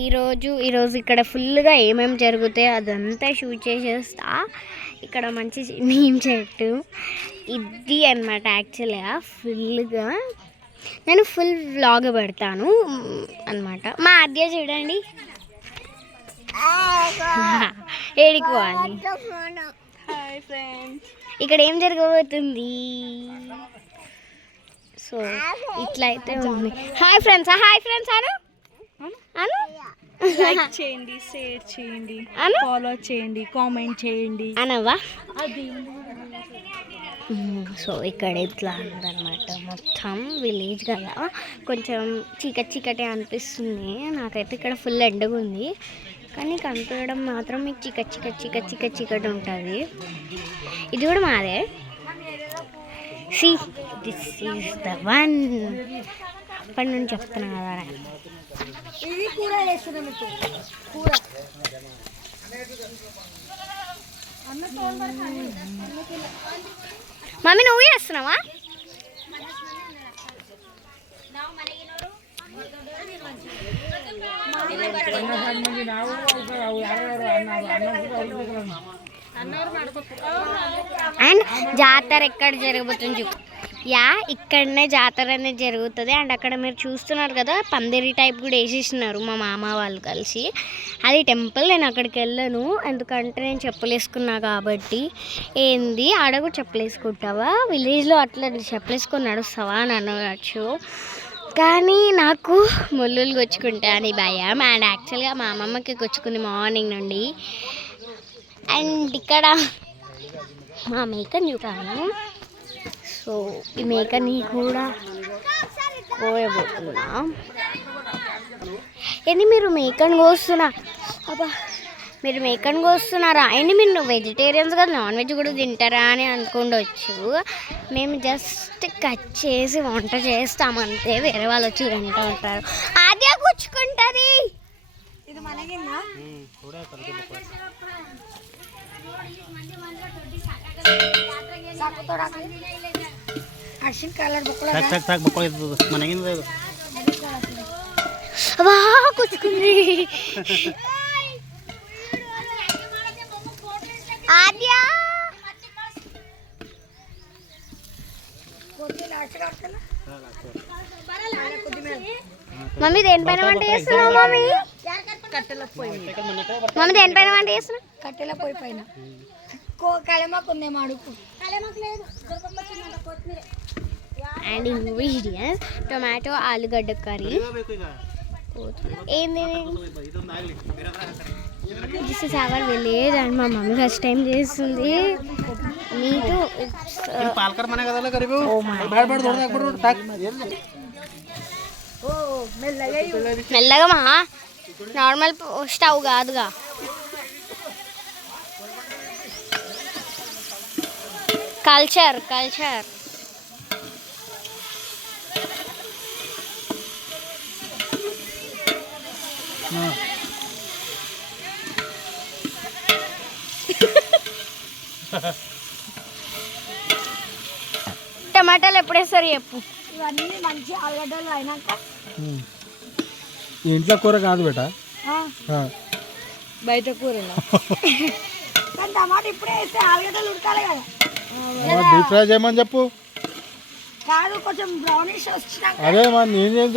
ఈరోజు ఇక్కడ ఫుల్గా ఏమేమి జరుగుతాయో అదంతా షూట్ చేసేస్తా. ఇక్కడ మంచి నీమ్ చెట్టు ఇది అన్నమాట. యాక్చువల్గా ఫుల్గా నేను ఫుల్ వ్లాగ్ పెడతాను అన్నమాట. మా ఆద్య చూడండి ఏడికోవాలి. ఇక్కడ ఏం జరగబోతుంది సో ఇట్లా అయితే ఉంది. హాయ్ ఫ్రెండ్స్ అను లైక్ చేయండి, షేర్ చేయండి, ఫాలో చేయండి, కామెంట్ చేయండి అనవా. సో ఇక్కడ ఇట్లా ఉందన్నమాట. మొత్తం విలేజ్ కదా, కొంచెం చీకటి అనిపిస్తుంది నాకైతే. ఇక్కడ ఫుల్ ఎండగా ఉంది కానీ కనిపించడం మాత్రం మీకు చీకటి ఉంటుంది. ఇది కూడా మాదే. See this is the one. అప్పటి నుంచి చెప్తున్నా కదా. ఇది కూర చేస్తున్నాం కూర. మమ్మీ నువ్వు చేస్తున్నావా? అండ్ జాతర ఎక్కడ జరగబోతుంది చెప్పు. ఇక్కడనే జాతర అనేది జరుగుతుంది. అండ్ అక్కడ మీరు చూస్తున్నారు కదా పందిరి టైప్ కూడా వేసేసినారు మా మామ వాళ్ళు కలిసి. అది టెంపుల్. నేను అక్కడికి వెళ్ళను ఎందుకంటే నేను చెప్పులు వేసుకున్నా కాబట్టి. ఏంది ఆడ కూడా చెప్పులు వేసుకుంటావా? విలేజ్లో అట్లా చెప్పులు వేసుకొని నడుస్తావా అని అనవచ్చు. కానీ నాకు ముళ్ళులు గుచ్చుకుంటా అని భయం. అండ్ యాక్చువల్గా మా అమ్మమ్మకి గుచ్చుకుంది మార్నింగ్ నుండి. అండ్ ఇక్కడ మా మేకని చూపాను. సో ఈ మేకని కూడా కోయబోతున్నా. ఏంటి మీరు మేకని కోస్తున్నా? అబ్బా మీరు మేకని కోస్తున్నారా? ఏంటి మీరు వెజిటేరియన్స్ కదా, నాన్ వెజ్ కూడా తింటారా అని అనుకుండవచ్చు. మేము జస్ట్ కట్ చేసి వంట చేస్తామంతే. వేరే వాళ్ళు వచ్చి తింటూ ఉంటారు. అదే గుచ్చుకుంటుంది. ఇది మనకిందా? కూర్చుకుంది ఆద్య. మమ్మీ దేనిపైన వంట చేస్తున్నావు? మమ్మీ కట్టెల పొయ్యి. మమ్మీ దేనిపైన వంట చేస్తున్నావు? కట్టెల పొయ్యి పైన. కలమాకు ఉందేమో అడుగు. అండ్ ఇంగ్రీడియంట్స్ టొమాటో, ఆలుగడ్డ కర్రీ. ఏంది this is our village. And మా మమ్మీ ఫస్ట్ టైం చేస్తుంది. మీకు మెల్లగా మా నార్మల్ స్టవ్ కాదుగా. కల్చర్ టమాటాలు ఎప్పుడేస్తారు చెప్పు. ఇవన్నీ మంచి ఆలుగడ్డలు అయినాక. ఇంట్లో కూర కాదు బేటా, బయట కూర. కానీ టమాటా ఇప్పుడే వేస్తే ఆలుగడ్డలు ఉడకాలి కదా. డీప్ ఫ్రై చేయమని చెప్పు. కాదు కొంచెం బ్రౌనిష్ వచ్చినాక. అదే మరి నేనేం